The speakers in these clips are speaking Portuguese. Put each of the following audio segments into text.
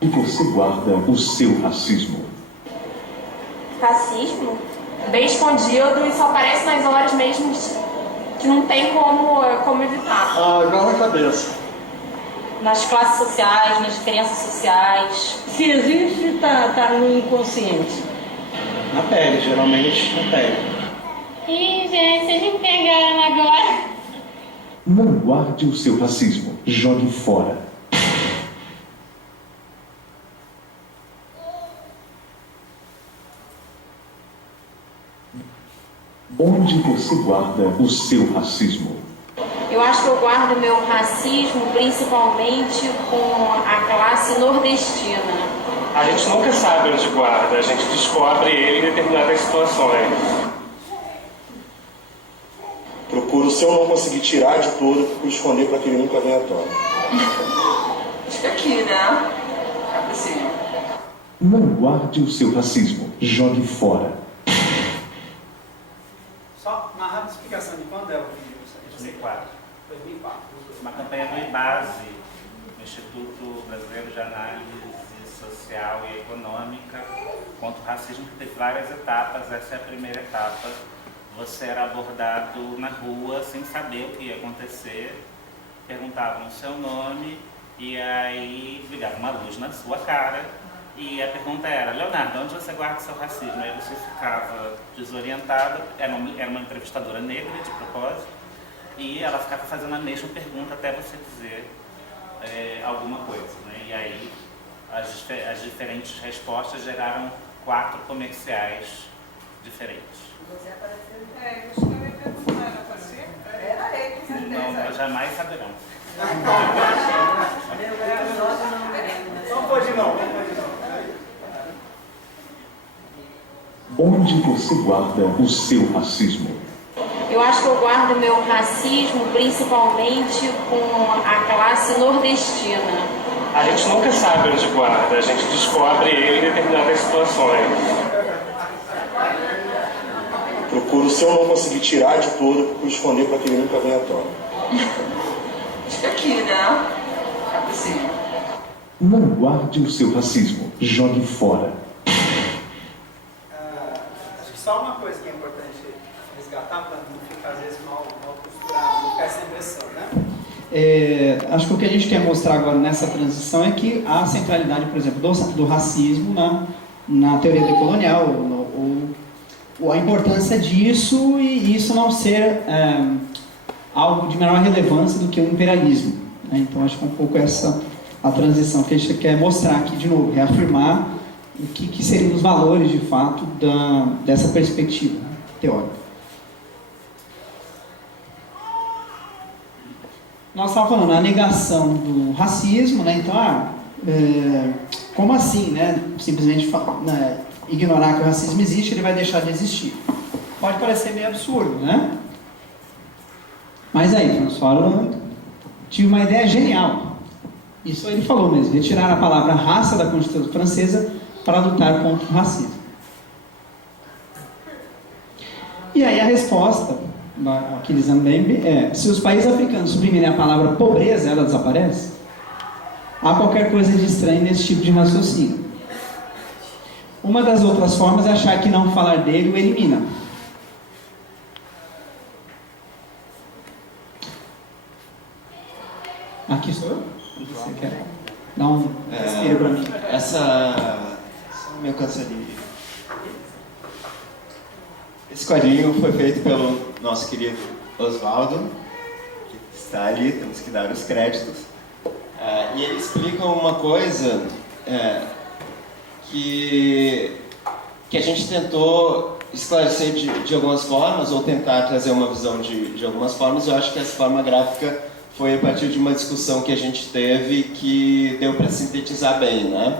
E você guarda o seu racismo. Racismo? Bem escondido e só aparece nas horas mesmo que não tem como evitar. Igual na cabeça. Nas classes sociais, nas diferenças sociais. Se existe, tá no inconsciente. Na pele, geralmente na pele. Ih, gente, vocês me pegaram agora. Não guarde o seu racismo. Jogue fora. Onde você guarda o seu racismo? Eu acho que eu guardo meu racismo principalmente com a classe nordestina. A gente nunca sabe onde guarda, a gente descobre ele em determinadas situações. Procuro, se eu não conseguir tirar de todo, procuro esconder para que ele nunca venha à tona. Acho que aqui, né? É possível. Não guarde o seu racismo. Jogue fora. Só uma rápida explicação de quando é o vídeo. 2004. 2004. Uma campanha do IBASE, do Instituto Brasileiro de Análise Social e Econômica, contra o racismo, que teve várias etapas. Essa é a primeira etapa. Você era abordado na rua sem saber o que ia acontecer, perguntavam o seu nome e aí ligavam uma luz na sua cara e a pergunta era: Leonardo, onde você guarda o seu racismo? Aí você ficava desorientado, era uma entrevistadora negra de propósito, e ela ficava fazendo a mesma pergunta até você dizer alguma coisa, né? E aí as diferentes respostas geraram 4 comerciais diferentes. Você apareceu? Eu também perguntar, era pra ser? Era ele, com certeza. Não, jamais saberão. Vamos pôr de novo, Onde você guarda o seu racismo? Eu acho que eu guardo meu racismo principalmente com a classe nordestina. A gente nunca sabe onde guarda, a gente descobre ele em determinadas situações. Procuro, se eu não conseguir tirar de todo, procuro esconder para que ele nunca venha à tona. Acho que aqui, né? É possível. Não guarde o seu racismo. Jogue fora. Acho que só uma coisa que é importante resgatar para não ficar, às vezes, mal costurado, não ficar essa impressão, né? Acho que o que a gente quer mostrar agora nessa transição é que a centralidade, por exemplo, do racismo na teoria decolonial, ou a importância disso e isso não ser algo de menor relevância do que o imperialismo, né? Então acho que é um pouco essa a transição que a gente quer mostrar aqui de novo, reafirmar o que seriam os valores de fato dessa perspectiva, né, teórica. Nós estávamos falando a negação do racismo, né? Então, como assim, né? Simplesmente ignorar que o racismo existe, ele vai deixar de existir. Pode parecer meio absurdo, né? Mas aí, François Hollande tive uma ideia genial. Isso ele falou mesmo, retirar a palavra raça da Constituição Francesa para lutar contra o racismo. E aí a resposta, aqui de Zambembe, é: se os países africanos suprimirem a palavra pobreza, ela desaparece? Há qualquer coisa de estranho nesse tipo de raciocínio. Uma das outras formas é achar que não falar dele o elimina. Aqui sou eu? Você quer dar um respiro para mim? Meu cansarinho. Esse quadrinho foi feito pelo nosso querido Oswaldo, que está ali, temos que dar os créditos. E ele explica uma coisa que a gente tentou esclarecer de algumas formas, ou tentar trazer uma visão de algumas formas. Eu acho que essa forma gráfica foi a partir de uma discussão que a gente teve que deu para sintetizar bem, né?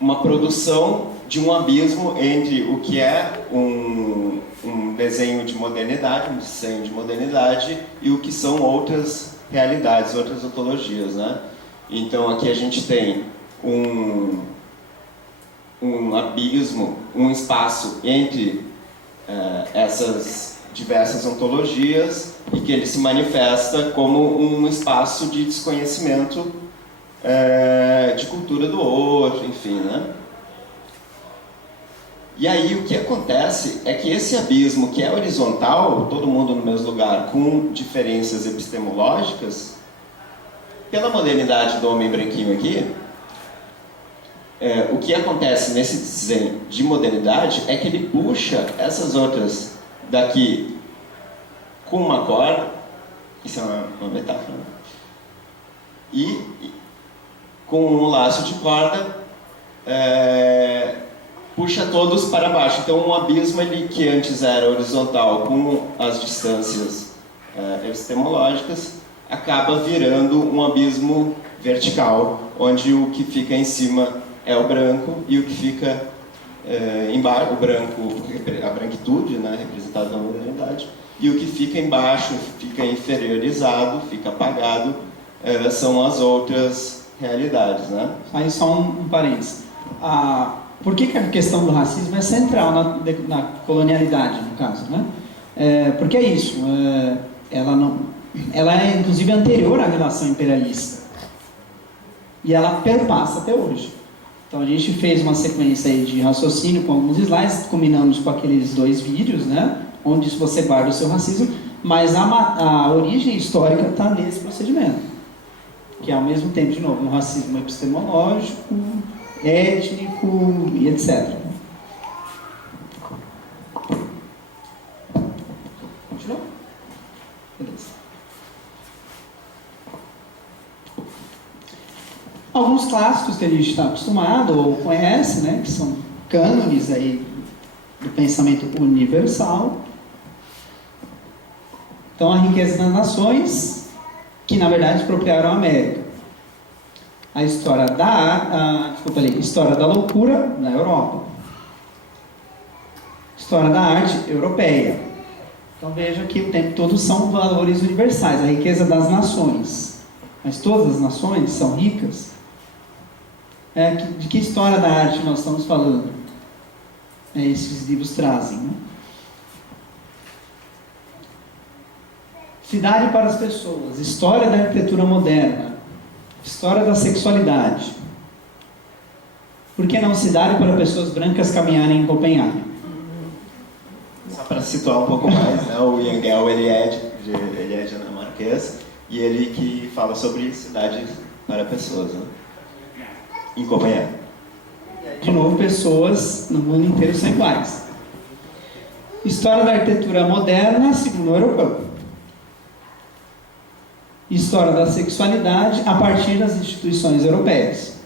Uma produção de um abismo entre o que é um desenho de modernidade, um desenho de modernidade, e o que são outras realidades, outras ontologias, né? Então aqui a gente tem um um abismo, um espaço entre diversas ontologias e que ele se manifesta como um espaço de desconhecimento de cultura do outro, enfim, né? E aí o que acontece é que esse abismo que é horizontal, todo mundo no mesmo lugar, com diferenças epistemológicas, pela modernidade do homem branquinho aqui, o que acontece nesse desenho de modernidade é que ele puxa essas outras daqui com uma corda, isso é uma metáfora, né? E com um laço de corda puxa todos para baixo. Então um abismo que antes era horizontal com as distâncias epistemológicas acaba virando um abismo vertical, onde o que fica em cima é o branco e o que fica embaixo, o branco, a branquitude, né, representada na modernidade, e o que fica embaixo, fica inferiorizado, fica apagado, são as outras realidades, né? Aí só um parênteses. Por que a questão do racismo é central na colonialidade, no caso, né? Porque é isso, ela é inclusive anterior à relação imperialista e ela perpassa até hoje. Então a gente fez uma sequência aí de raciocínio com alguns slides, combinamos com aqueles 2 vídeos, né? Onde você guarda o seu racismo, mas a origem histórica está nesse procedimento, que é ao mesmo tempo, de novo, um racismo epistemológico, étnico e etc. Continua? Beleza. Alguns clássicos que a gente está acostumado ou conhece, né, que são cânones aí do pensamento universal. Então, a riqueza das nações, que na verdade expropriaram a América. A história história da loucura na Europa. História da arte europeia. Então veja que o tempo todo são valores universais. A riqueza das nações. Mas todas as nações são ricas? De que história da arte nós estamos falando? Esses livros trazem, né? Cidade para as pessoas. História da arquitetura moderna. História da sexualidade. Por que não cidade para pessoas brancas caminharem em Copenhague? Só para situar um pouco mais, né? O Yangel, ele é dinamarquês, e ele que fala sobre cidade para pessoas, né? Em Copenhague. De novo, pessoas no mundo inteiro são iguais. História da arquitetura moderna, segundo o europeu. História da sexualidade a partir das instituições europeias.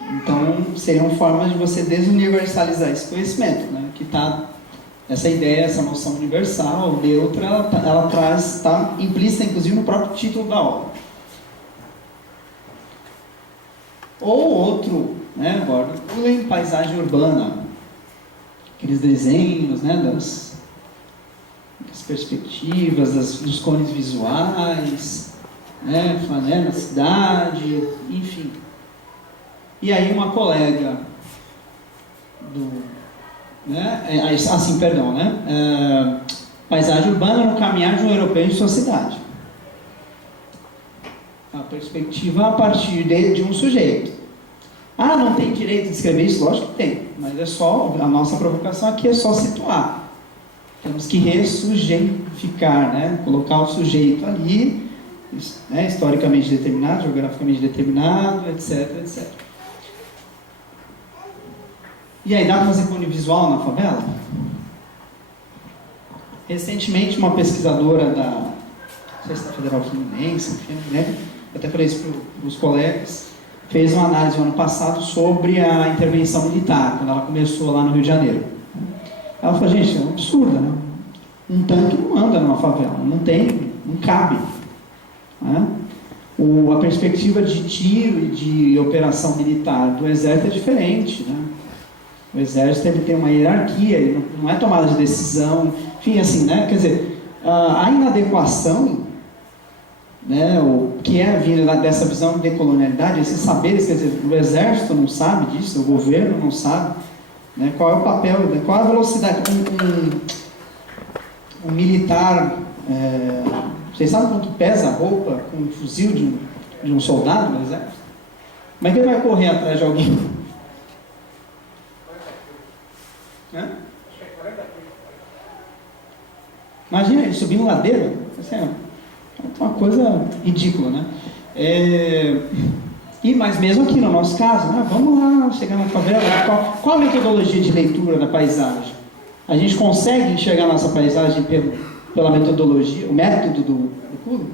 Então, seriam formas de você desuniversalizar esse conhecimento, né? Que está essa ideia, essa noção universal, neutra, ela está implícita, inclusive, no próprio título da obra. Ou outro, né? Agora, em paisagem urbana, aqueles desenhos, né? Das perspectivas, dos cones visuais, né, na cidade, enfim. E aí uma colega paisagem urbana no caminhar de um europeu em sua cidade. A perspectiva a partir de um sujeito. Não tem direito de escrever isso? Lógico que tem, mas a nossa provocação aqui é só situar. Temos que ressujeificar, né? Colocar o sujeito ali, né? Historicamente determinado, geograficamente determinado, etc, etc. E aí, dá para fazer cone visual na favela? Recentemente, uma pesquisadora da Federal Fluminense, enfim, né? Eu até falei isso para os colegas, fez uma análise no ano passado sobre a intervenção militar, quando ela começou lá no Rio de Janeiro. Ela falou, gente, é um absurdo, né? Um tanque não anda numa favela, não cabe. Né? A perspectiva de tiro e de operação militar do exército é diferente, né? O exército tem uma hierarquia, ele não é tomada de decisão, enfim, assim, né? Quer dizer, a inadequação, né? O que é vindo dessa visão de colonialidade, esses saberes, quer dizer, o exército não sabe disso, o governo não sabe. Né? Qual é o papel, qual é a velocidade? um militar, vocês sabem quanto pesa a roupa com um fuzil de um soldado no exército? Como é que ele vai correr atrás de alguém? Imagina ele subindo ladeira, assim, é uma coisa ridícula, né? Mas mesmo aqui no nosso caso, vamos lá, chegar na favela, qual a metodologia de leitura da paisagem? A gente consegue enxergar a nossa paisagem pela metodologia, o método do Kuhlen?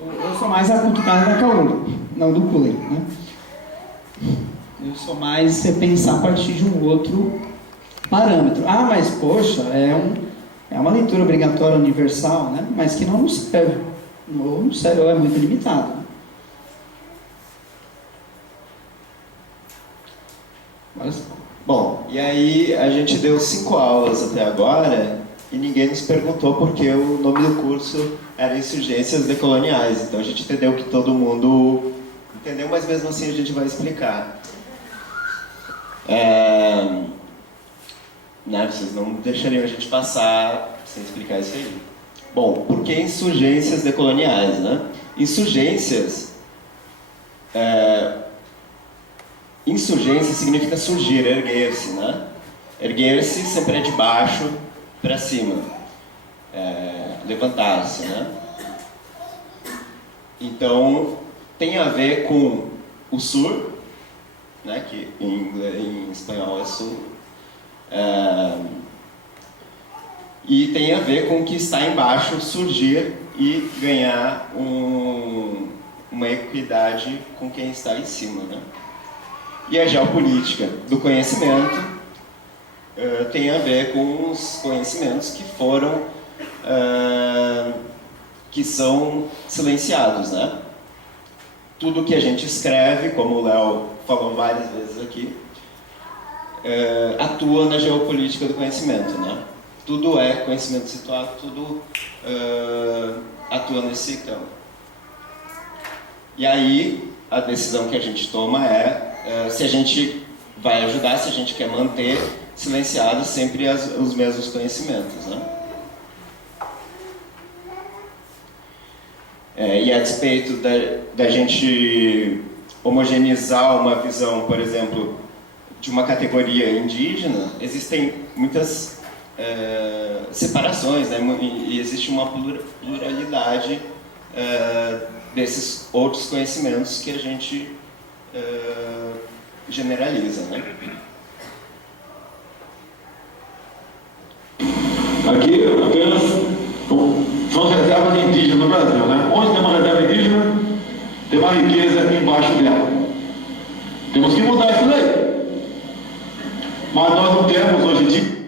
Eu sou mais a cutucada da Kaola, não do Kuhlen, né? Eu sou mais pensar a partir de um outro parâmetro. Mas poxa, é uma leitura obrigatória universal, né? Mas que não nos serve. Ou não serve, ou é muito limitado. Né? Bom, e aí a gente deu 5 aulas até agora e ninguém nos perguntou porque o nome do curso era Insurgências Decoloniais. Então a gente entendeu que todo mundo entendeu, mas mesmo assim a gente vai explicar. Vocês não deixariam a gente passar sem explicar isso aí. Bom, por que insurgências decoloniais, né? Insurgências... Insurgência significa surgir, erguer-se, né? Erguer-se sempre é de baixo para cima. Levantar-se, né? Então, tem a ver com o sur, né? Que em espanhol é sul. E tem a ver com o que está embaixo surgir e ganhar uma equidade com quem está em cima, né? E a geopolítica do conhecimento tem a ver com os conhecimentos que foram, que são silenciados, né? Tudo que a gente escreve, como o Léo falou várias vezes aqui, atua na geopolítica do conhecimento, né? Tudo é conhecimento situado, tudo atua nesse campo. E aí, a decisão que a gente toma se a gente vai ajudar, se a gente quer manter silenciados sempre os mesmos conhecimentos, né? E a despeito da gente homogeneizar uma visão, por exemplo, de uma categoria indígena, existem muitas separações, né? E existe uma pluralidade desses outros conhecimentos que a gente generaliza, né? Aqui apenas são as reservas indígenas no Brasil, né? Onde tem uma reserva indígena, tem uma riqueza embaixo dela. Temos que mudar isso daí. Mas nós não temos hoje em dia.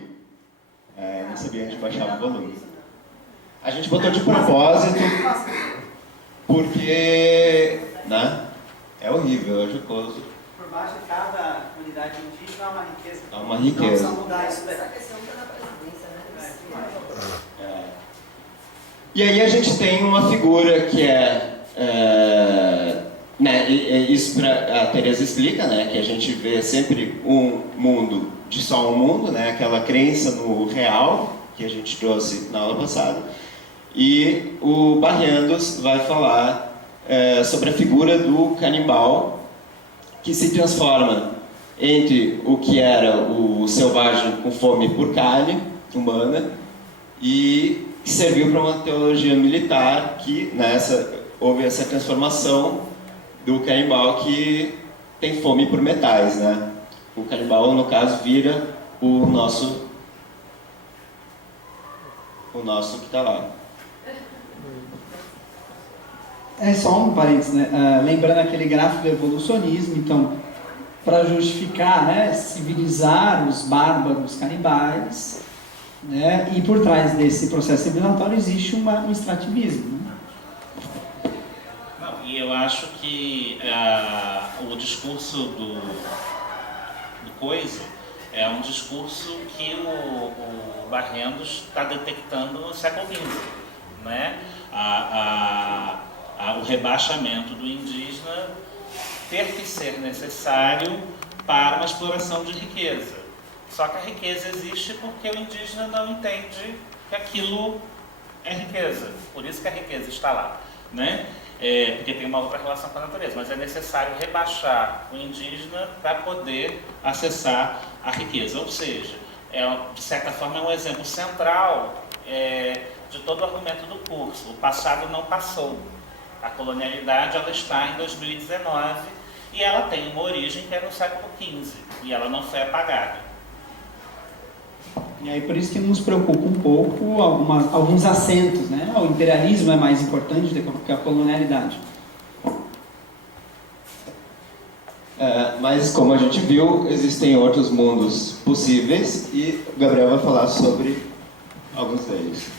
Não sabia, a gente baixava o volume. A gente botou de propósito porque, né? É horrível, é jocoso. Por baixo de cada unidade indígena há uma riqueza. Há uma riqueza. Não precisa mudar isso daí. Essa questão está na presidência, né? E aí a gente tem uma figura que né, isso a Teresa explica, né, que a gente vê sempre um mundo de só um mundo, né, aquela crença no real que a gente trouxe na aula passada. E o Barrientos vai falar sobre a figura do canibal que se transforma entre o que era o selvagem com fome por carne humana e que serviu para uma teologia militar que houve essa transformação do canibal que tem fome por metais, né? O canibal, no caso, vira o nosso que está lá. Só um parênteses, né? Lembrando aquele gráfico do evolucionismo, então, para justificar, né, civilizar os bárbaros canibais, né, e por trás desse processo civilizatório existe um extrativismo. Né? Não, e eu acho que o discurso do Coisa é um discurso que o Barrientos está detectando no século XX, né? O rebaixamento do indígena ter que ser necessário para uma exploração de riqueza. Só que a riqueza existe porque o indígena não entende que aquilo é riqueza. Por isso que a riqueza está lá, né? Porque tem uma outra relação com a natureza, mas é necessário rebaixar o indígena para poder acessar a riqueza. Ou seja, de certa forma é um exemplo central de todo o argumento do curso. O passado não passou. A colonialidade ela está em 2019 e ela tem uma origem que é no século XV e ela não foi apagada. E aí por isso que nos preocupa um pouco alguns acentos, né? O imperialismo é mais importante do que a colonialidade. Mas como a gente viu, existem outros mundos possíveis e o Gabriel vai falar sobre alguns deles.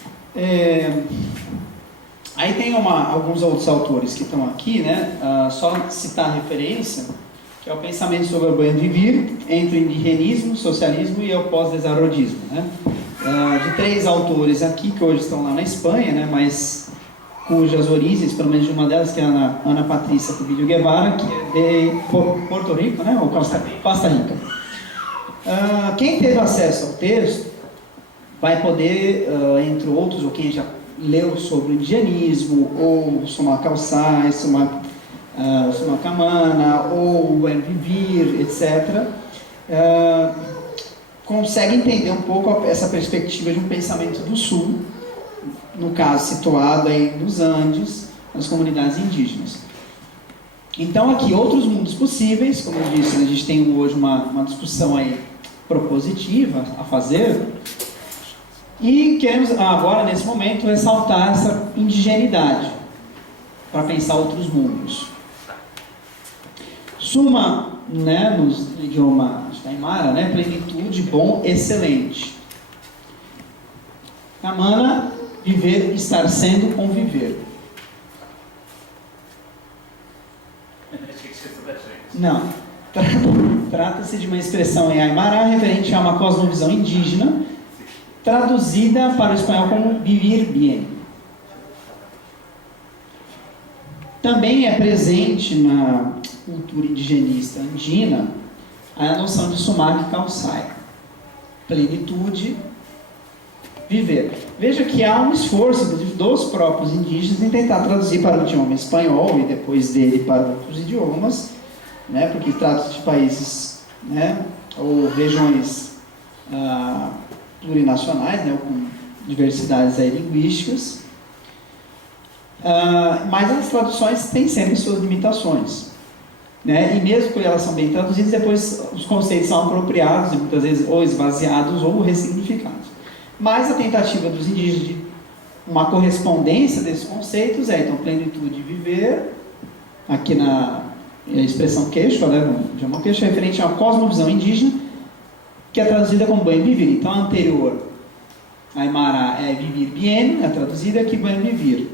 Aí tem alguns outros autores que estão aqui, né? Só citar a referência, que é o pensamento sobre o bem viver entre o indigenismo, socialismo e o pós-desarroldismo, né? De 3 autores aqui, que hoje estão lá na Espanha, né? Mas cujas origens, pelo menos de uma delas, que é a Ana Patrícia Cubillo Guevara, que é de Porto Rico, né? Ou Costa Rica. Quem teve acesso ao texto vai poder, entre outros, ou quem já leu sobre o indigenismo, ou Sumak Kawsay, Sumak Kamana, ou o Buen Vivir, etc., consegue entender um pouco essa perspectiva de um pensamento do Sul, no caso situado aí nos Andes, nas comunidades indígenas. Então aqui outros mundos possíveis, como eu disse, a gente tem hoje uma discussão aí propositiva a fazer, e queremos agora, nesse momento, ressaltar essa indigenidade para pensar outros mundos. Suma, né, no idioma aimara, né, plenitude, bom, excelente. Kamana, viver, estar sendo, conviver. Não. Trata-se de uma expressão em aimara referente a uma cosmovisão indígena, traduzida para o espanhol como vivir bien. Também é presente na cultura indigenista andina a noção de Sumak Kawsay, plenitude, viver. Veja que há um esforço, inclusive, dos próprios indígenas em tentar traduzir para o idioma espanhol e depois dele para outros idiomas, né, porque trata-se de países, né, ou regiões plurinacionais, né, com diversidades aí linguísticas, mas as traduções têm sempre suas limitações, né, e mesmo que elas são bem traduzidas, depois os conceitos são apropriados e muitas vezes ou esvaziados ou ressignificados. Mas a tentativa dos indígenas de uma correspondência desses conceitos então plenitude, viver, aqui na expressão quechua, né, no idioma quechua, é referente a uma cosmovisão indígena, que é traduzida como bem viver. Então a anterior, a aimara, é vivir bien, é traduzida aqui bem viver.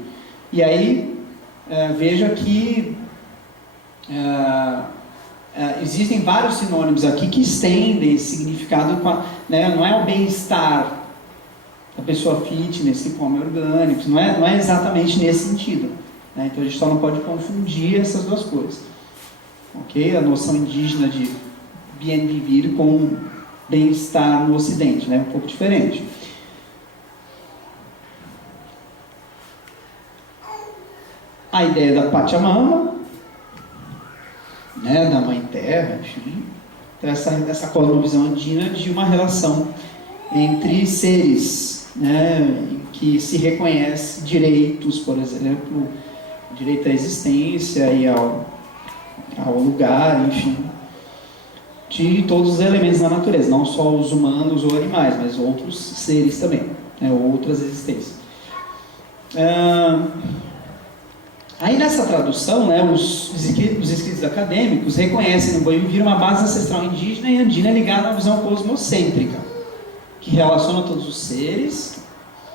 E aí, veja que existem vários sinônimos aqui que estendem esse significado, né, não é o bem-estar da pessoa fitness que come orgânicos, não é exatamente nesse sentido, né? Então a gente só não pode confundir essas duas coisas, ok? A noção indígena de bien vivir com bem-estar no Ocidente, né? Um pouco diferente. A ideia da Pachamama, né, da Mãe Terra, enfim, essa cosmovisão andina de uma relação entre seres, né, que se reconhece direitos, por exemplo, direito à existência e ao lugar, enfim, de todos os elementos da natureza, não só os humanos ou animais, mas outros seres também, né, outras existências. Aí nessa tradução, né, os escritos acadêmicos reconhecem no Buen Vivir uma base ancestral indígena e andina ligada a uma visão cosmocêntrica, que relaciona todos os seres,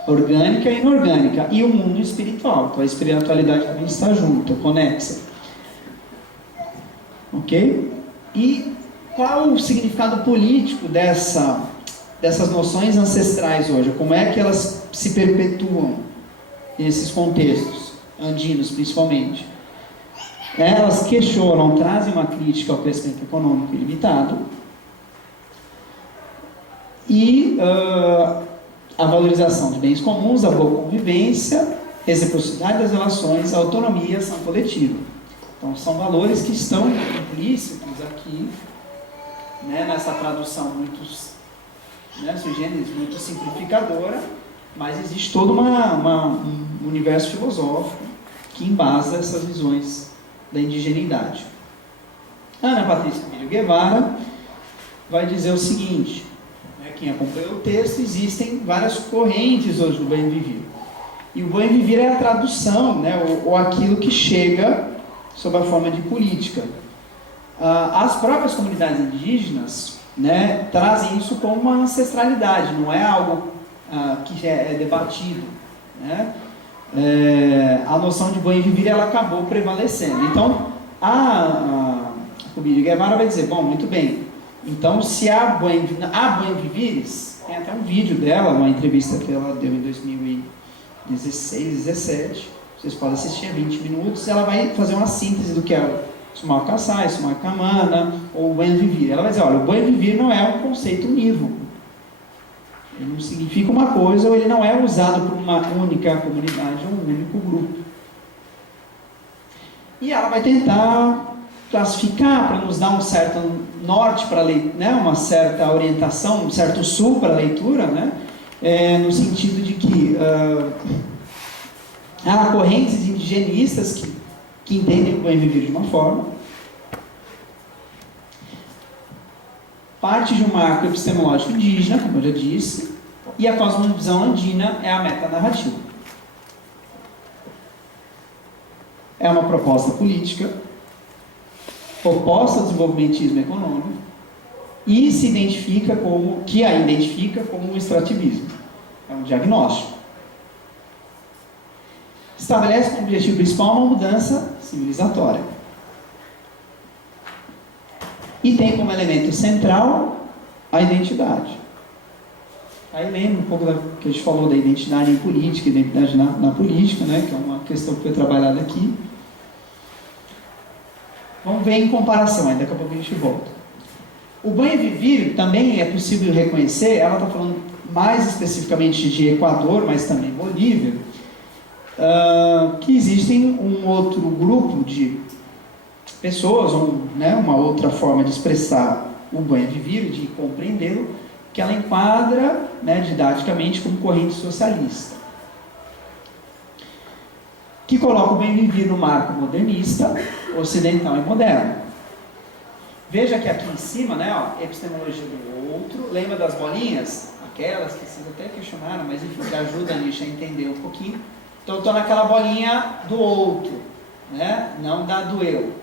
orgânica e inorgânica, e o mundo espiritual. Então a espiritualidade também está junto, conexa. Ok? E qual o significado político dessas noções ancestrais hoje? Como é que elas se perpetuam nesses contextos, andinos principalmente? Elas questionam, trazem uma crítica ao crescimento econômico ilimitado, e a valorização de bens comuns, a boa convivência, reciprocidade das relações, a autonomia e a ação coletiva. Então, são valores que estão implícitos aqui, né, nessa tradução muito, né, sui generis, muito simplificadora, mas existe todo um universo filosófico que embasa essas visões da indigeneidade. Ana Patrícia Emílio Guevara vai dizer o seguinte, né, quem acompanhou o texto, existem várias correntes hoje do bem viver. E o bem viver é a tradução, né, ou aquilo que chega sob a forma de política. As próprias comunidades indígenas, né, trazem isso como uma ancestralidade, não é algo que é debatido, né? A noção de bem viver ela acabou prevalecendo. Então, a Cubílio Guevara vai dizer, bom, muito bem, então se há bem vivires, tem até um vídeo dela, uma entrevista que ela deu em 2016, 2017, vocês podem assistir, 20 minutos, ela vai fazer uma síntese do que é o Sumal Kassai, Sumal Kamana, ou o bem viver. Ela vai dizer, olha, o bem viver não é um conceito unívoco. Ele não significa uma coisa, ou ele não é usado por uma única comunidade ou um único grupo. E ela vai tentar classificar, para nos dar um certo norte para a leitura, né, uma certa orientação, um certo sul para a leitura, né, no sentido de que há correntes indigenistas que entendem o bem viver de uma forma, parte de um marco epistemológico indígena, como eu já disse, e a cosmovisão andina é a metanarrativa. É uma proposta política oposta ao desenvolvimentismo econômico e se identifica como um extrativismo. É um diagnóstico. Estabelece como objetivo principal uma mudança civilizatória. E tem como elemento central a identidade. Aí lembra um pouco da que a gente falou da identidade em política, identidade na política, né, que é uma questão que foi trabalhada aqui. Vamos ver em comparação, ainda daqui a pouco a gente volta. O bem viver também é possível reconhecer, ela está falando mais especificamente de Equador, mas também Bolívia, que existem um outro grupo de pessoas, né, uma outra forma de expressar o bem viver, de compreendê-lo, que ela enquadra, né, didaticamente como corrente socialista, que coloca o bem viver no marco modernista, ocidental e moderno. Veja que aqui em cima, né, ó, epistemologia do outro, lembra das bolinhas? Aquelas que vocês até questionaram, mas enfim, que ajuda a gente a entender um pouquinho. Então eu estou naquela bolinha do outro, né, não da do eu.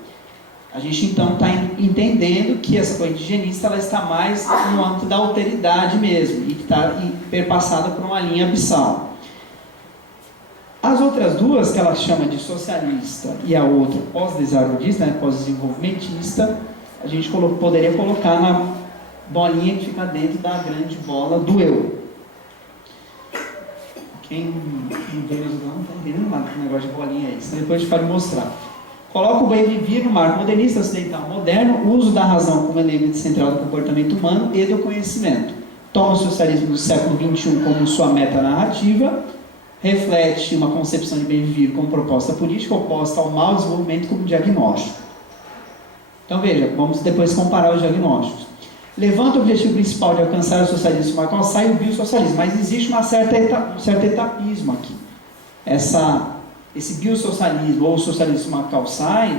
A gente então está entendendo que essa corrente indigenista ela está mais no âmbito da alteridade mesmo, e que está perpassada por uma linha abissal. As outras duas, que ela chama de socialista e a outra pós-desarrollista, né, pós-desenvolvimentista, a gente poderia colocar na bolinha que fica dentro da grande bola do eu. Quem não vê não está entendendo nada que negócio de bolinha é isso, então depois a gente pode mostrar. Coloca o bem viver no marco modernista, ocidental moderno, uso da razão como elemento central do comportamento humano e do conhecimento. Toma o socialismo do século XXI como sua meta narrativa, reflete uma concepção de bem viver como proposta política oposta ao mau desenvolvimento como diagnóstico. Então veja, vamos depois comparar os diagnósticos. Levanta o objetivo principal de alcançar o socialismo marco sai o biosocialismo, mas existe um certo etapismo aqui. Esse biosocialismo ou socialismo Macalçai,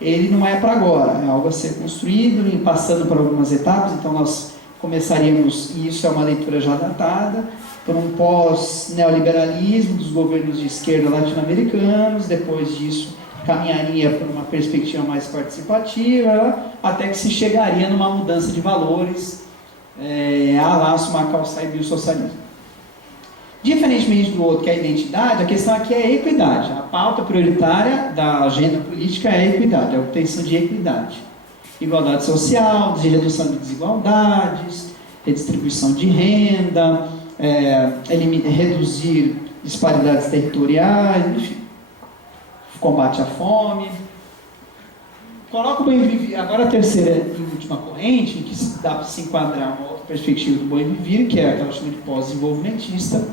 ele não é para agora, é algo a ser construído e passando por algumas etapas. Então nós começaríamos, e isso é uma leitura já datada, por um pós-neoliberalismo dos governos de esquerda latino-americanos, depois disso caminharia por uma perspectiva mais participativa, até que se chegaria numa mudança de valores, a laço Macalçai e biosocialismo. Diferentemente do outro, que é a identidade, a questão aqui é a equidade. A pauta prioritária da agenda política é a equidade, a obtenção de equidade. Igualdade social, de redução de desigualdades, redistribuição de renda, reduzir disparidades territoriais, enfim, combate à fome. Coloca o bem viver, agora a terceira e última corrente, em que dá para se enquadrar uma outra a perspectiva do bem viver, que é aquela que chama de pós-desenvolvimentista,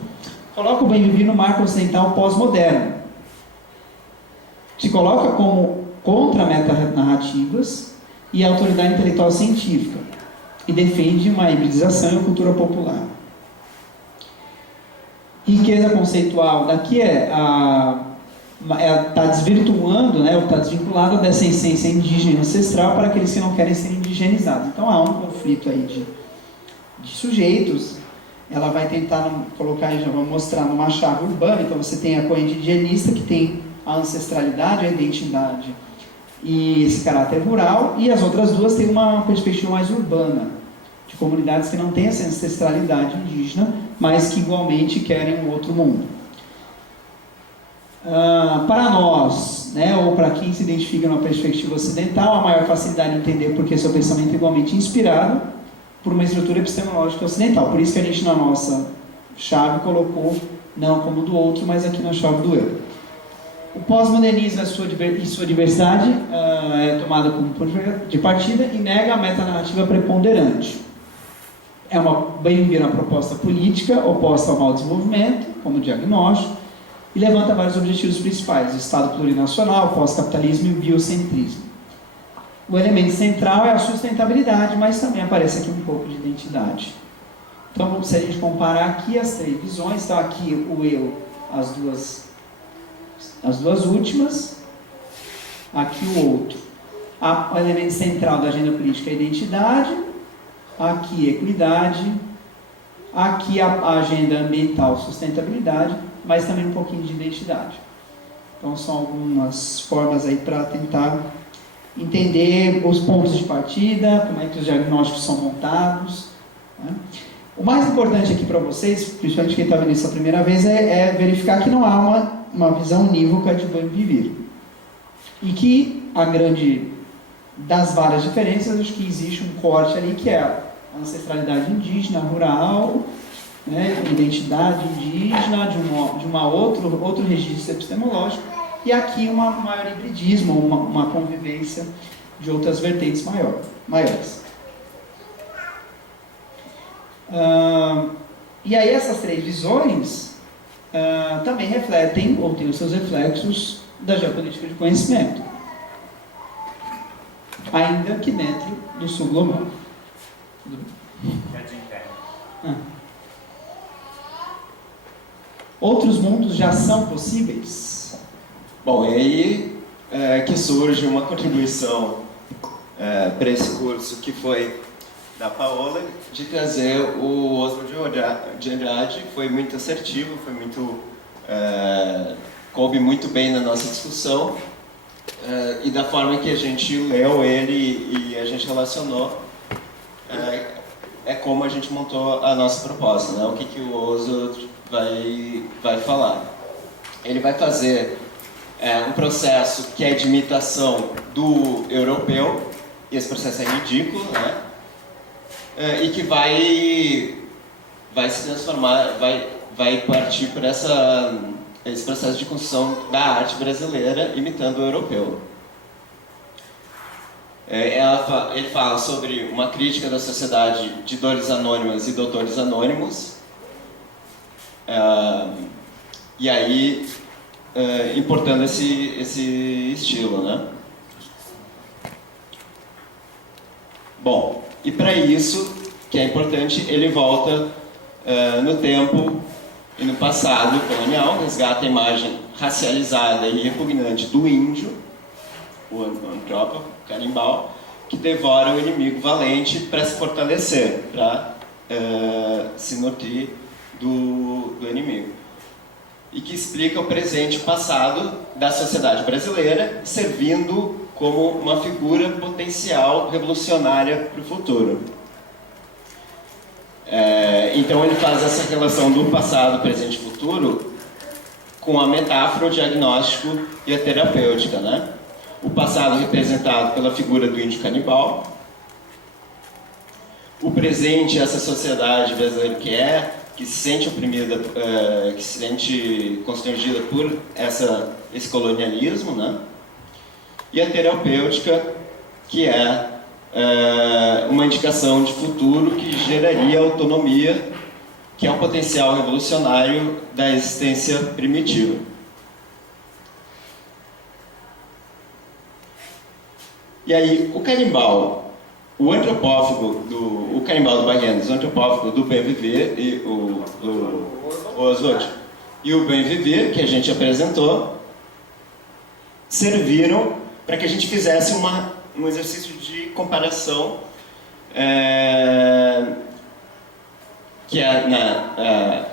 coloca o bem viver no marco ocidental pós-moderno. Se coloca como contra metanarrativas e a autoridade intelectual científica, e defende uma hibridização e uma cultura popular. Riqueza conceitual daqui está desvirtuando, né, ou está desvinculado dessa essência indígena e ancestral para aqueles que não querem ser indigenizados. Então há um conflito aí de sujeitos. Ela vai tentar colocar, já vou mostrar, numa chave urbana. Então você tem a corrente indigenista, que tem a ancestralidade, a identidade e esse caráter rural, e as outras duas têm uma perspectiva mais urbana, de comunidades que não têm essa ancestralidade indígena, mas que igualmente querem um outro mundo. Para nós, né, ou para quem se identifica numa perspectiva ocidental, a maior facilidade de entender porque seu pensamento é igualmente inspirado por uma estrutura epistemológica ocidental. Por isso que a gente, na nossa chave, colocou não como do outro, mas aqui na chave do eu. O pós-modernismo e sua diversidade é tomada como ponto de partida e nega a metanarrativa preponderante. É bem-vinda uma proposta política oposta ao mau desenvolvimento, como diagnóstico, e levanta vários objetivos principais: o Estado plurinacional, o pós-capitalismo e o biocentrismo. O elemento central é a sustentabilidade, mas também aparece aqui um pouco de identidade. Então, se a gente comparar aqui as três visões, então aqui o eu, as duas últimas, aqui o outro. O elemento central da agenda política é a identidade, aqui equidade, aqui a agenda ambiental, sustentabilidade, mas também um pouquinho de identidade. Então são algumas formas aí para tentar entender os pontos de partida, como é que os diagnósticos são montados, né? O mais importante aqui para vocês, principalmente quem está vendo isso a primeira vez, é verificar que não há uma visão unívoca de bem viver. E que a grande das várias diferenças, acho que existe um corte ali que é a ancestralidade indígena, rural, né, identidade indígena, de outro registro epistemológico, e aqui um maior hibridismo, uma convivência de outras vertentes maiores. E aí essas três visões também refletem, ou têm os seus reflexos, da geopolítica de conhecimento, ainda que dentro do sul global. Outros mundos já são possíveis? Bom, e aí que surge uma contribuição para esse curso, que foi da Paola, de trazer o Oswald de Andrade. Foi muito assertivo, foi muito coube muito bem na nossa discussão, e da forma que a gente leu ele e a gente relacionou, é como a gente montou a nossa proposta, né? O que o Oswald vai falar. Ele vai fazer um processo que é de imitação do europeu, e esse processo é ridículo, né? E que vai se transformar, vai partir por esse processo de construção da arte brasileira imitando o europeu. Ele fala sobre uma crítica da sociedade de dores anônimas e doutores anônimos, e aí importando esse estilo, né? Bom, e para isso, que é importante, ele volta no tempo e no passado colonial, resgata a imagem racializada e repugnante do índio, o antrópofago, canimbal, que devora o inimigo valente para se fortalecer, para se nutrir do inimigo. E que explica o presente e o passado da sociedade brasileira, servindo como uma figura potencial revolucionária para o futuro. Então ele faz essa relação do passado, presente e futuro com a metáfora, o diagnóstico e a terapêutica, né? O passado representado pela figura do índio canibal, o presente, essa sociedade brasileira que se sente oprimida, que se sente constrangida por esse colonialismo, né? E a terapêutica, que é uma indicação de futuro que geraria autonomia, que é um potencial revolucionário da existência primitiva. E aí, o canimbal, o antropófago o canimbal do Barrientos, o antropófago do bem viver e o Oswald e o bem viver, que a gente apresentou, serviram para que a gente fizesse um exercício de comparação que é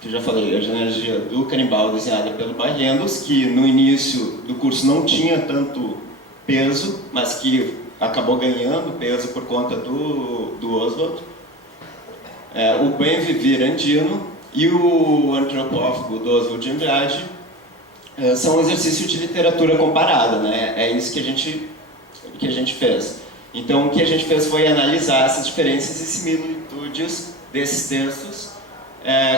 que eu já falei, a genealogia do canibal desenhada pelo Barrientos, que no início do curso não tinha tanto peso, mas que acabou ganhando peso por conta do Oswald. O bem viver andino e o antropófago do Oswald de Andrade são um exercício de literatura comparada, né? É isso que a gente fez. Então, o que a gente fez foi analisar essas diferenças e similitudes desses textos,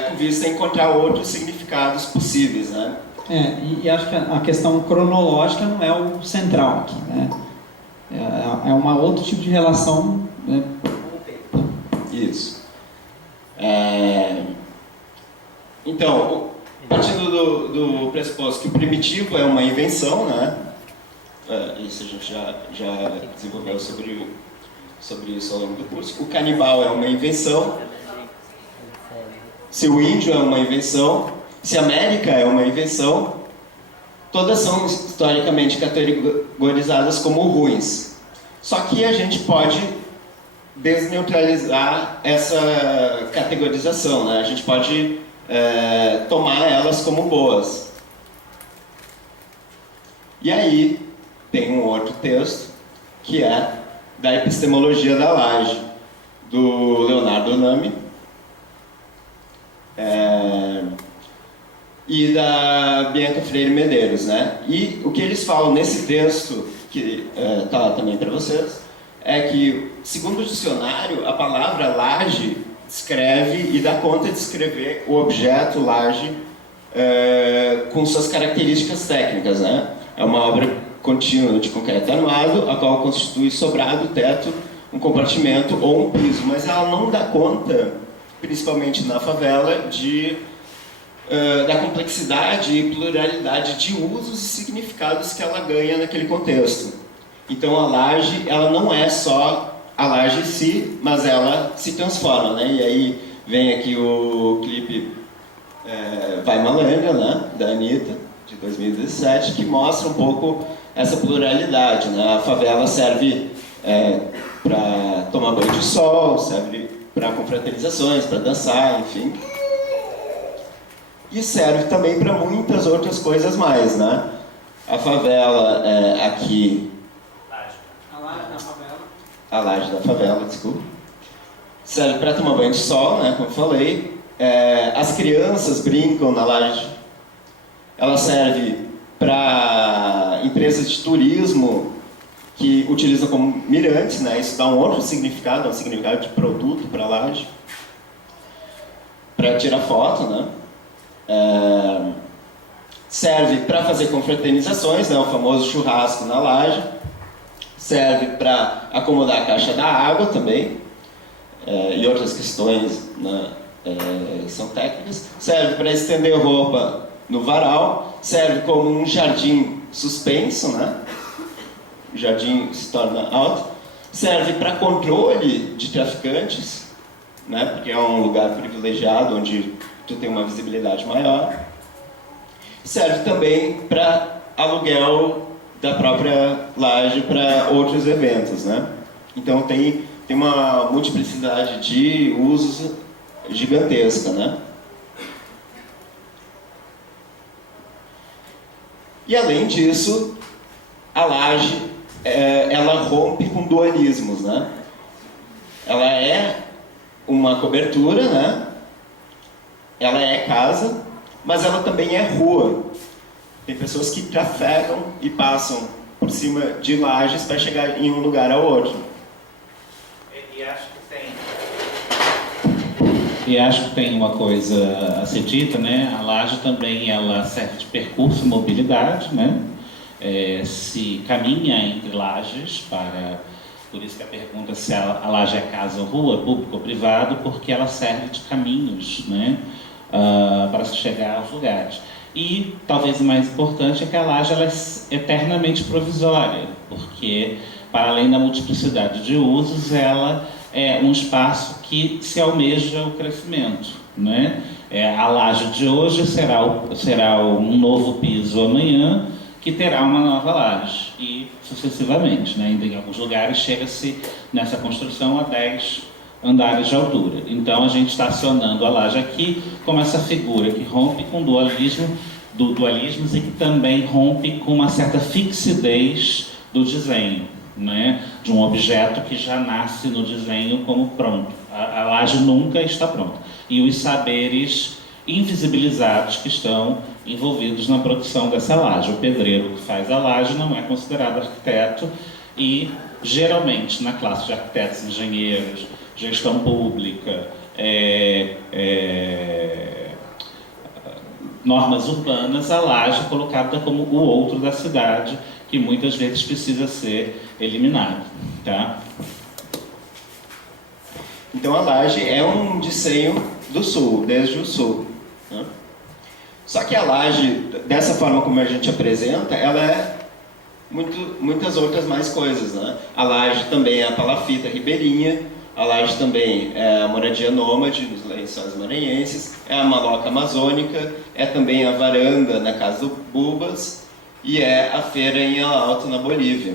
com vista a encontrar outros significados possíveis, né? E acho que a questão cronológica não é o central aqui, né? É um outro tipo de relação, né? Isso. Então, partindo do pressuposto que o primitivo é uma invenção, né? Isso a gente já desenvolveu sobre isso ao longo do curso. O canibal é uma invenção. Se o índio é uma invenção, se a América é uma invenção, todas são historicamente categorizadas como ruins. Só que a gente pode desneutralizar essa categorização, né? A gente pode tomar elas como boas. E aí tem um outro texto que é da Epistemologia da Laje, do Leonardo Nami, e da Bianca Freire Medeiros, né? E o que eles falam nesse texto, que está lá também para vocês, é que, segundo o dicionário, a palavra laje descreve e dá conta de descrever o objeto laje com suas características técnicas, né? É uma obra contínua de concreto armado, a qual constitui sobrado, teto, um compartimento ou um piso, mas ela não dá conta, principalmente na favela, da complexidade e pluralidade de usos e significados que ela ganha naquele contexto. Então a laje, ela não é só a laje em si, mas ela se transforma, né? E aí vem aqui o clipe Vai Malandra, né? Da Anitta, de 2017, que mostra um pouco essa pluralidade, né? A favela serve para tomar banho de sol, serve para confraternizações, para dançar, enfim. E serve também para muitas outras coisas mais, né? A favela aqui... A laje da favela, desculpa. Serve para tomar banho de sol, né? Como eu falei. As crianças brincam na laje. Ela serve para empresas de turismo que utilizam como mirantes, né? Isso dá um outro significado, um significado de produto para a laje. Para tirar foto, né? Serve para fazer confraternizações, né? O famoso churrasco na laje. Serve para acomodar a caixa da água também, e outras questões, né? São técnicas. Serve para estender roupa no varal. Serve como um jardim suspenso, né? O jardim se torna alto. Serve para controle de traficantes, né? Porque é um lugar privilegiado onde tu tem uma visibilidade maior. Serve também para aluguel da própria laje para outros eventos, né? Então tem uma multiplicidade de usos gigantesca, né? E além disso, a laje ela rompe com dualismos, né? Ela é uma cobertura, né? Ela é casa, mas ela também é rua. Tem pessoas que trafegam e passam por cima de lajes para chegar em um lugar ao outro. E acho que tem uma coisa a ser dita, né? A laje também ela serve de percurso e mobilidade, né? Se caminha entre lajes para Por isso que a pergunta se a laje é casa ou rua, público ou privado, porque ela serve de caminhos, né, para se chegar aos lugares. E, talvez o mais importante, é que a laje ela é eternamente provisória, porque, para além da multiplicidade de usos, ela é um espaço que se almeja o crescimento, né? A laje de hoje será um novo piso amanhã, que terá uma nova laje, e sucessivamente, né? Em alguns lugares chega-se nessa construção a 10 andares de altura. Então a gente está acionando a laje aqui como essa figura que rompe com dualismos e que também rompe com uma certa fixidez do desenho, né? De um objeto que já nasce no desenho como pronto. A laje nunca está pronta. E os saberes invisibilizados que estão envolvidos na produção dessa laje. O pedreiro que faz a laje não é considerado arquiteto e, geralmente, na classe de arquitetos, engenheiros, gestão pública, normas urbanas, a laje é colocada como o outro da cidade, que muitas vezes precisa ser eliminado. Tá? Então a laje é um dissenho do sul, desde o sul. Né? Só que a laje, dessa forma como a gente apresenta, ela é muitas outras mais coisas. Né? A laje também é a palafita ribeirinha, a laje também é a moradia nômade nos lençóis maranhenses, é a maloca amazônica, é também a varanda na casa do Bubas e é a feira em El Alto, na Bolívia.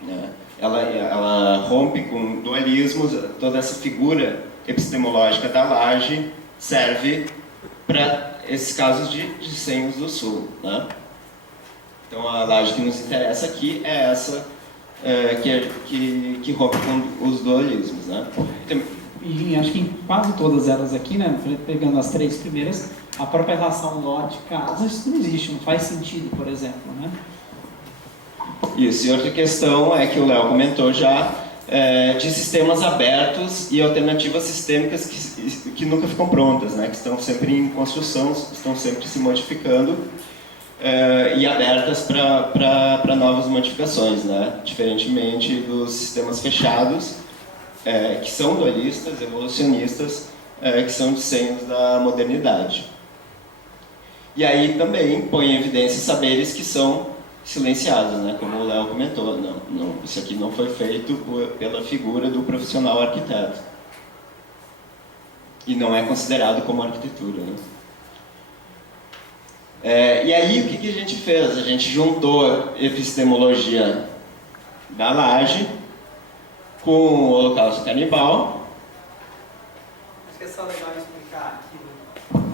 Né? Ela rompe com dualismos, toda essa figura epistemológica da laje serve para esses casos de dissenhos do sul. Né? Então a laje que nos interessa aqui é essa que rompe com os dualismos. Né? E acho que em quase todas elas aqui, né, pegando as 3 primeiras, a própria relação lote-casa, isso não existe, não faz sentido, por exemplo. Né? Isso, e outra questão é que o Léo comentou já, de sistemas abertos e alternativas sistêmicas que nunca ficam prontas, né? Que estão sempre em construção, estão sempre se modificando e abertas para novas modificações, né? Diferentemente dos sistemas fechados, que são dualistas, evolucionistas, que são dissenhos da modernidade. E aí também põe em evidência saberes que são silenciados, né? Como o Léo comentou, não, isso aqui não foi feito pela figura do profissional arquiteto e não é considerado como arquitetura. Né? E aí o que a gente fez? A gente juntou a epistemologia da laje com o Holocausto Canibal. Acho que é só legal explicar aqui.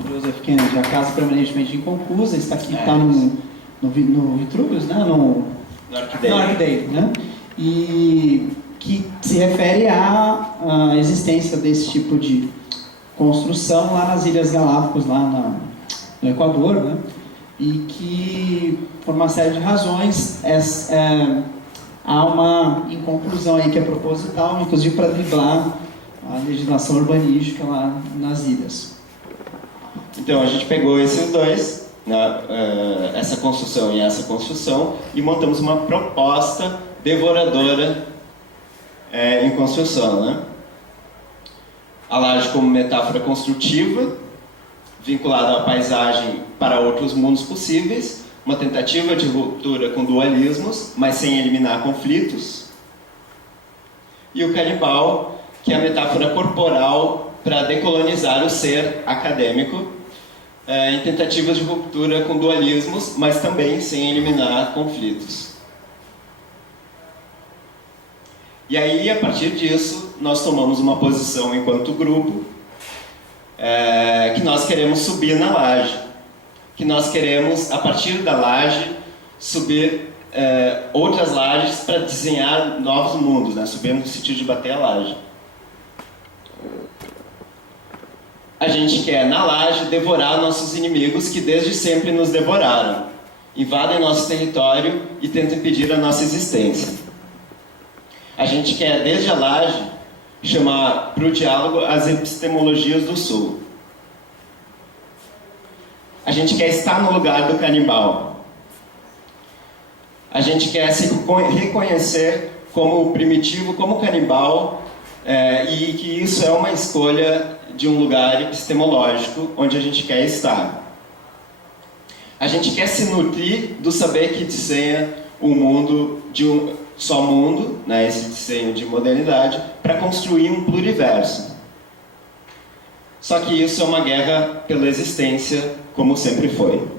Joseph Kennedy, a casa permanentemente inconclusa, está aqui, está no Vitruvius, né? No Arquideiro, né? E que se refere à existência desse tipo de construção lá nas Ilhas Galápagos, lá no Equador, né? E que, por uma série de razões, há uma inconclusão aí que é proposital, inclusive para driblar a legislação urbanística lá nas ilhas. Então a gente pegou esses dois, essa construção e essa construção, e montamos uma proposta devoradora em construção. Né? A laje como metáfora construtiva, vinculada à paisagem para outros mundos possíveis, uma tentativa de ruptura com dualismos, mas sem eliminar conflitos. E o canibal, que é a metáfora corporal para decolonizar o ser acadêmico, em tentativas de ruptura com dualismos, mas também sem eliminar conflitos. E aí, a partir disso, nós tomamos uma posição enquanto grupo, que nós queremos subir na laje, que nós queremos, a partir da laje, subir outras lajes para desenhar novos mundos, né? Subir no sentido de bater a laje. A gente quer, na laje, devorar nossos inimigos que desde sempre nos devoraram, invadem nosso território e tentam impedir a nossa existência. A gente quer, desde a laje, chamar para o diálogo as epistemologias do Sul. A gente quer estar no lugar do canibal. A gente quer se reconhecer como primitivo, como canibal, e que isso é uma escolha de um lugar epistemológico onde a gente quer estar. A gente quer se nutrir do saber que desenha o mundo de um só mundo, né, esse desenho de modernidade, para construir um pluriverso. Só que isso é uma guerra pela existência, como sempre foi.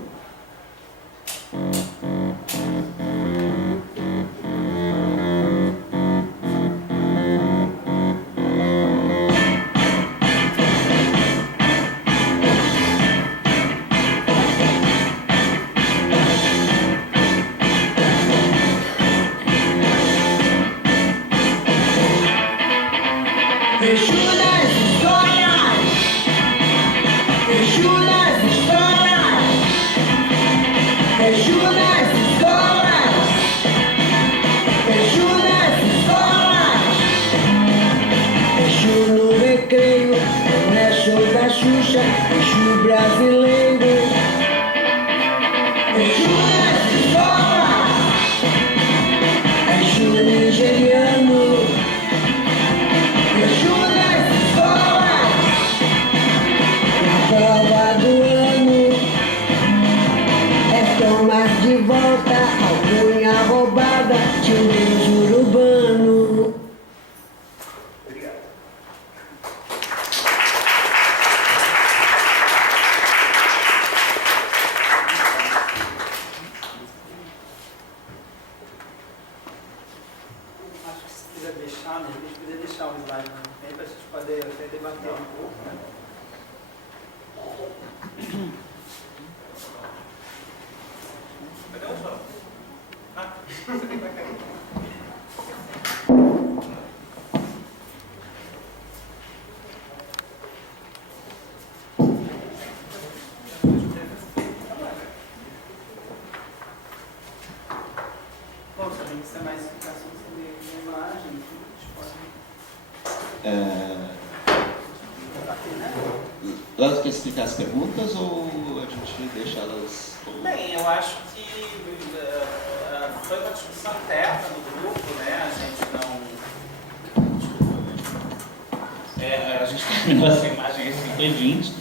Lázaro, quer explicar as perguntas ou a gente deixa elas... Bem, eu acho que foi uma discussão interna do grupo, né? A gente terminou essa imagem às 5h20,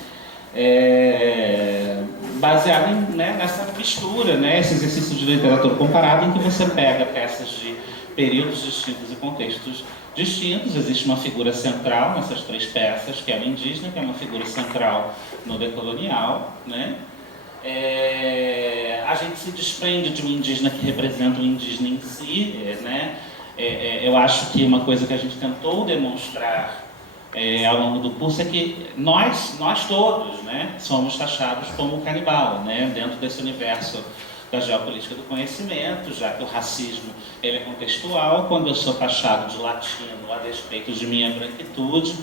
baseado nessa mistura, né? Esse exercício de literatura comparada em que você pega peças de períodos distintos e contextos distintos. Existe uma figura central nessas três peças, que é o indígena, que é uma figura central no decolonial, né? A gente se desprende de um indígena que representa o indígena em si, né? Eu acho que uma coisa que a gente tentou demonstrar ao longo do curso é que nós todos, né, somos taxados como canibal, né, dentro desse universo da geopolítica do conhecimento, já que o racismo ele é contextual. Quando eu sou taxado de latino a despeito de minha branquitude,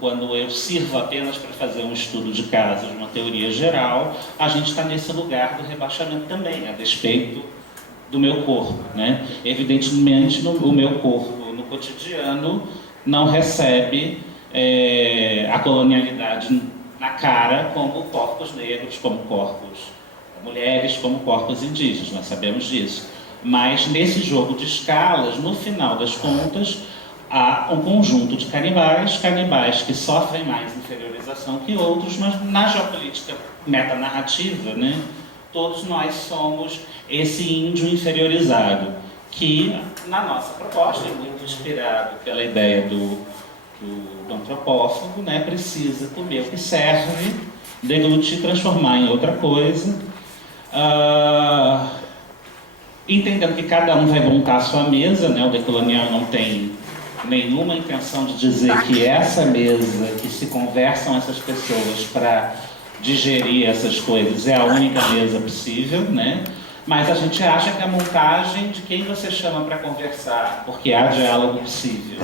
quando eu sirvo apenas para fazer um estudo de caso, uma teoria geral, a gente está nesse lugar do rebaixamento também, a despeito do meu corpo, né? Evidentemente, o meu corpo, no cotidiano, não recebe a colonialidade na cara como corpos negros, como corpos mulheres, como corpos indígenas, nós sabemos disso. Mas nesse jogo de escalas, no final das contas, há um conjunto de canibais que sofrem mais inferiorização que outros, mas na geopolítica metanarrativa, né, todos nós somos esse índio inferiorizado, que na nossa proposta, muito inspirado pela ideia do antropófago, né, precisa comer o que serve, deglutir, transformar em outra coisa, entendendo que cada um vai montar a sua mesa, né? O decolonial não tem nenhuma intenção de dizer que essa mesa, que se conversam essas pessoas para digerir essas coisas, é a única mesa possível, né? Mas a gente acha que a montagem de quem você chama para conversar, porque há diálogo possível,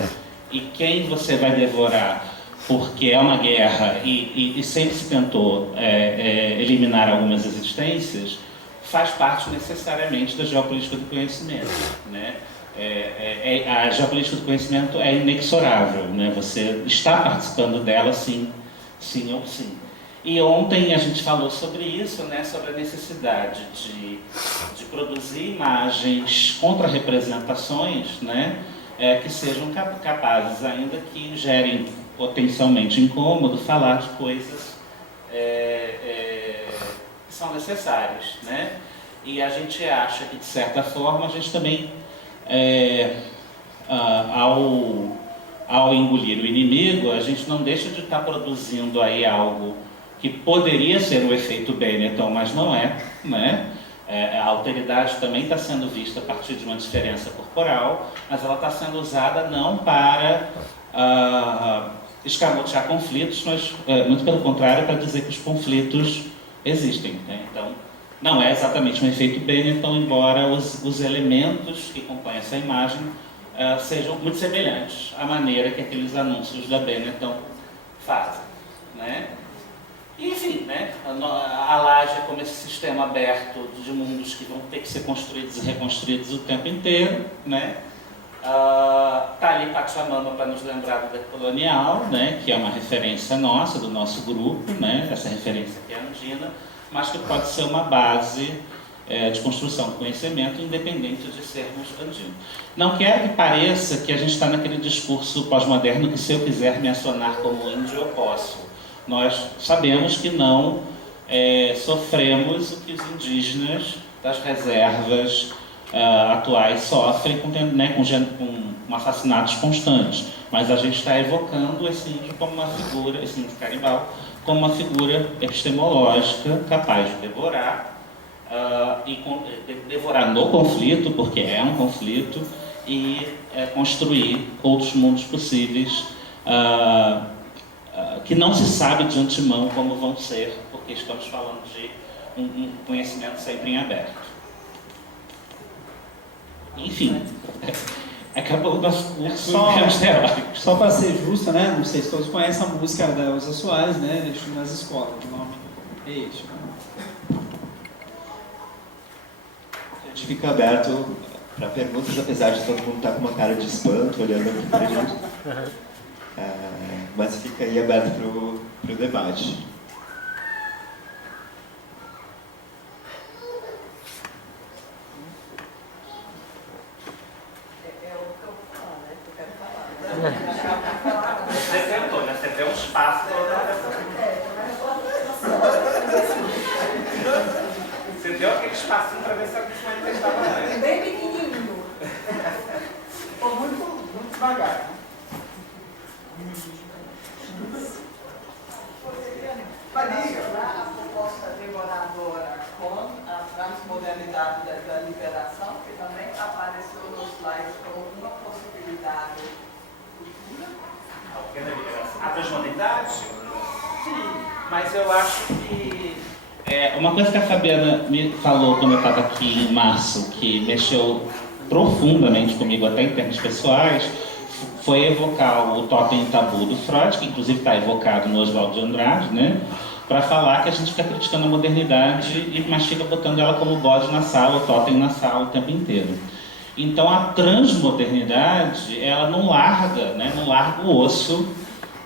e quem você vai devorar, porque é uma guerra e sempre se tentou eliminar algumas existências, faz parte necessariamente da geopolítica do conhecimento, né? A geopolítica do conhecimento é inexorável, né? Você está participando dela sim ou sim. E ontem a gente falou sobre isso, né, sobre a necessidade de produzir imagens contra-representações, né, que sejam capazes, ainda que gerem potencialmente incômodo, falar de coisas que são necessárias, né? E a gente acha que, de certa forma, a gente também, ao engolir o inimigo, a gente não deixa de estar produzindo aí algo que poderia ser o efeito Benetton, mas não é, né? A alteridade também está sendo vista a partir de uma diferença corporal, mas ela está sendo usada não para escamotear conflitos, mas muito pelo contrário, para dizer que os conflitos existem, né? Então, não é exatamente um efeito Benetton, embora os elementos que compõem essa imagem sejam muito semelhantes à maneira que aqueles anúncios da Benetton fazem, né? E, enfim, né? A laje é como esse sistema aberto de mundos que vão ter que ser construídos e reconstruídos o tempo inteiro, né? Tá ali Pachamama para nos lembrar do decolonial, né? Que é uma referência nossa, do nosso grupo, né? Essa referência que é andina, mas que pode ser uma base de construção do conhecimento, independente de sermos andinos. Não quero que pareça que a gente está naquele discurso pós-moderno que, se eu quiser me acionar como índio, eu posso. Nós sabemos que não sofremos o que os indígenas das reservas atuais sofrem com assassinatos constantes. Mas a gente está evocando esse índio como uma figura, esse índio canibal, como uma figura epistemológica capaz de devorar, devorar no conflito, porque é um conflito, e construir outros mundos possíveis que não se sabe de antemão como vão ser, porque estamos falando de um conhecimento sempre em aberto. Enfim, acabou o nosso curso em termos teóricos. Só para ser justo, né? Não sei se todos conhecem a música da Elza Soares, né? Deixo nas escolas, o nome é este. A gente fica aberto para perguntas, apesar de todo mundo estar com uma cara de espanto olhando aqui para a gente. Mas fica aí aberto para o debate. Você tentou, né? Você deu um espaço para outra pessoa. Você deu aquele espacinho para ver se alguém se manifestava. Bem pequenininho. Ou muito devagar. A proposta devoradora com a transmodernidade da liberação, que também apareceu nos slides como uma possibilidade futura. A transmodernidade? Sim, mas eu acho que... uma coisa que a Fabiana me falou quando eu estava aqui em março, que mexeu profundamente comigo, até em termos pessoais, foi evocar o totem tabu do Freud, que inclusive está evocado no Oswaldo de Andrade, né? Para falar que a gente fica criticando a modernidade, mas fica botando ela como bode na sala, o totem na sala o tempo inteiro. Então a transmodernidade, ela não larga, né? Não larga o osso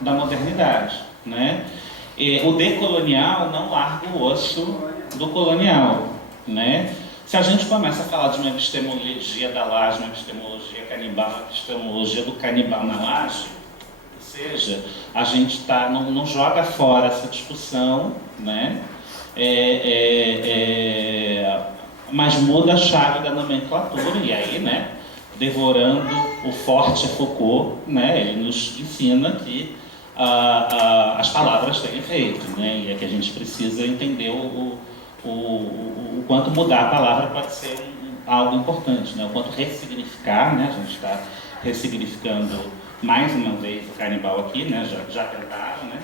da modernidade, né? E o decolonial não larga o osso do colonial, né? Se a gente começa a falar de uma epistemologia da laje, uma epistemologia canibal, uma epistemologia do canibal na laje, ou seja, a gente não joga fora essa discussão, né? Mas muda a chave da nomenclatura, e aí, né? Devorando o forte Foucault, né? Ele nos ensina que as palavras têm efeito, né? E é que a gente precisa entender o quanto mudar a palavra pode ser algo importante, né? O quanto ressignificar, né? A gente está ressignificando mais uma vez o canibal aqui, né? Já tentaram, né?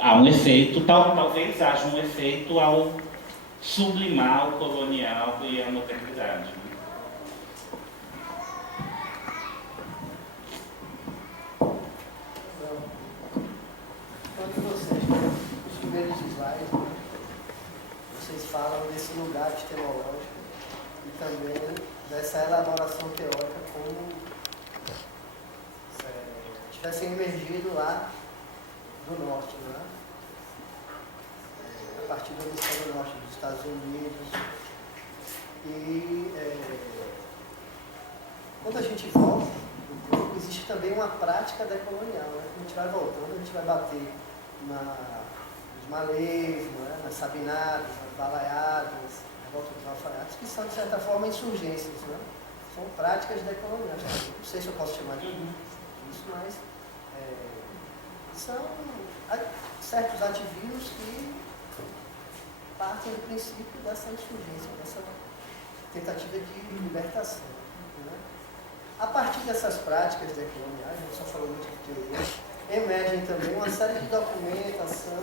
Há um efeito, talvez haja um efeito ao sublimar o colonial e a modernidade. Todos vocês, os primeiros slides, vocês falam desse lugar epistemológico e também dessa elaboração teórica como tivessem emergido lá do norte, né? A partir do hemisfério norte dos Estados Unidos. E quando a gente volta, existe também uma prática decolonial, né? Quando a gente vai voltando, a gente vai bater nos malês, né? Nas sabinadas, nas balaiadas, na volta dos alfaiates, que são, de certa forma, insurgências, né? São práticas decoloniais. Não sei se eu posso chamar disso, mas são certos ativismos que partem do princípio dessa insurgência, dessa tentativa de libertação. Né? A partir dessas práticas decoloniais, a gente só falou muito de teoria, emergem também uma série de documentação,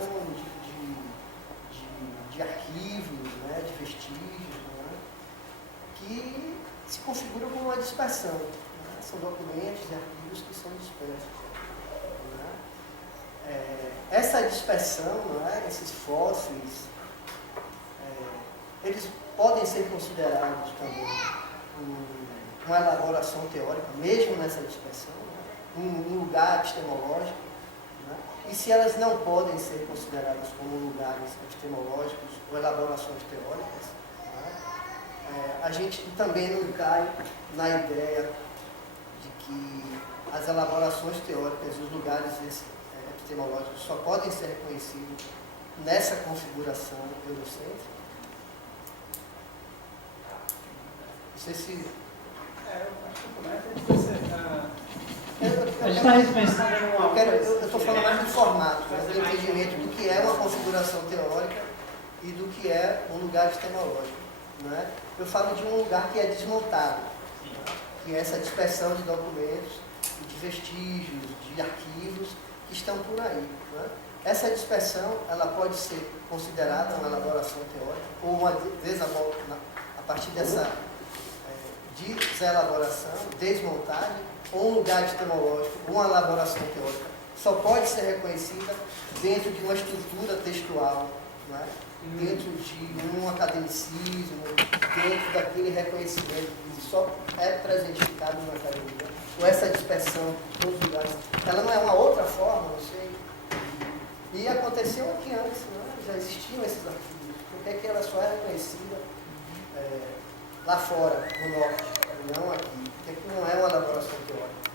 de arquivos, né? De vestígios, né? Que se configuram como uma dispersão. Né? São documentos e arquivos que são dispersos. Né? Essa dispersão, né? Esses fósseis, eles podem ser considerados também uma elaboração teórica, mesmo nessa dispersão, né? Um lugar epistemológico. Né? E se elas não podem ser consideradas como lugares epistemológicos ou elaborações teóricas, né? A gente também não cai na ideia de que as elaborações teóricas e os lugares epistemológicos só podem ser reconhecidos nessa configuração eurocêntrica. Não sei se... A gente está pensando eu estou falando mais do formato, né, do entendimento do que é uma configuração teórica e do que é um lugar epistemológico. Né? Eu falo de um lugar que é desmontado, né? Que é essa dispersão de documentos, de vestígios, de arquivos que estão por aí. Né? Essa dispersão ela pode ser considerada uma elaboração teórica ou uma a partir dessa deselaboração, desmontagem, ou um lugar epistemológico, uma elaboração teórica, só pode ser reconhecida dentro de uma estrutura textual, né? Dentro de um academicismo, dentro daquele reconhecimento que só é presentificado na academia, ou essa dispersão de todos os lugares. Ela não é uma outra forma, não sei. E aconteceu aqui antes, né? Já existiam esses arquivos. Por que é que ela só é reconhecida lá fora, no norte, não aqui? Porque aqui não é uma elaboração teórica.